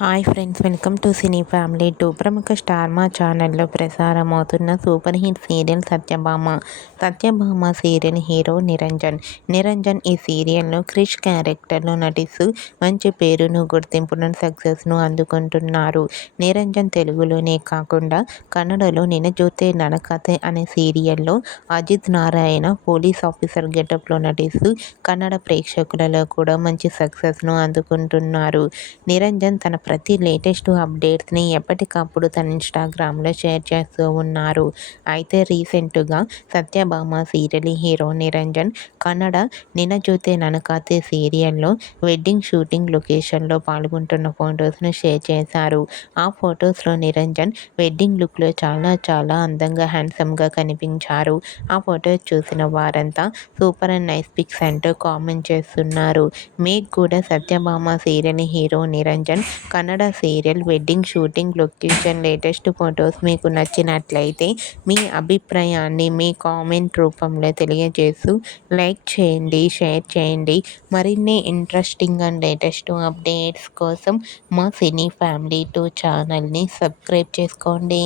Hi friends, welcome to cine family 2. ప్రముఖ star Maa ఛానల్లో ప్రసారమవుతున్న super hit serial Satyabhama serial hero Niranjan ఈ సీరియల్లో క్రిష్ క్యారెక్టర్లో నటిస్తూ మంచి పేరును, గుర్తింపును, సక్సెస్ను అందుకుంటున్నారు. నిరంజన్ తెలుగులోనే కాకుండా కన్నడలో నినజోతే ననకథే అనే సీరియల్లో అజిత్ నారాయణ పోలీస్ ఆఫీసర్ గెటప్లో నటిస్తూ కన్నడ ప్రేక్షకులలో కూడా మంచి సక్సెస్ను అందుకుంటున్నారు. నిరంజన్ తన ప్రతి లేటెస్ట్ అప్డేట్స్ని ఎప్పటికప్పుడు తన ఇన్స్టాగ్రామ్లో షేర్ చేస్తూ ఉన్నారు. అయితే రీసెంట్గా సత్యభామ సీరియల్ హీరో నిరంజన్ కన్నడ నినజోతే ననకథే సీరియల్లో వెడ్డింగ్ షూటింగ్ లొకేషన్లో పాల్గొంటున్న ఫొటోస్ను షేర్ చేశారు. ఆ ఫొటోస్లో నిరంజన్ వెడ్డింగ్ లుక్లో చాలా అందంగా హ్యాండ్సమ్గా కనిపించారు. ఆ ఫొటోస్ చూసిన వారంతా సూపర్ అండ్ నైస్ పిక్స్ అంటూ కామెంట్ చేస్తున్నారు. మీకు కూడా Satyabhama serial hero Niranjan Kannada serial wedding shooting location latest photos మీకు నచ్చినట్లయితే మీ అభిప్రాయాన్ని మీ కామెంట్ రూపంలో తెలియజేస్తూ లైక్ చేయండి, షేర్ చేయండి. మరిన్ని ఇంట్రెస్టింగ్ అండ్ లేటెస్ట్ అప్డేట్స్ కోసం మా సినీ ఫ్యామిలీ 2 ఛానల్ని సబ్స్క్రైబ్ చేసుకోండి.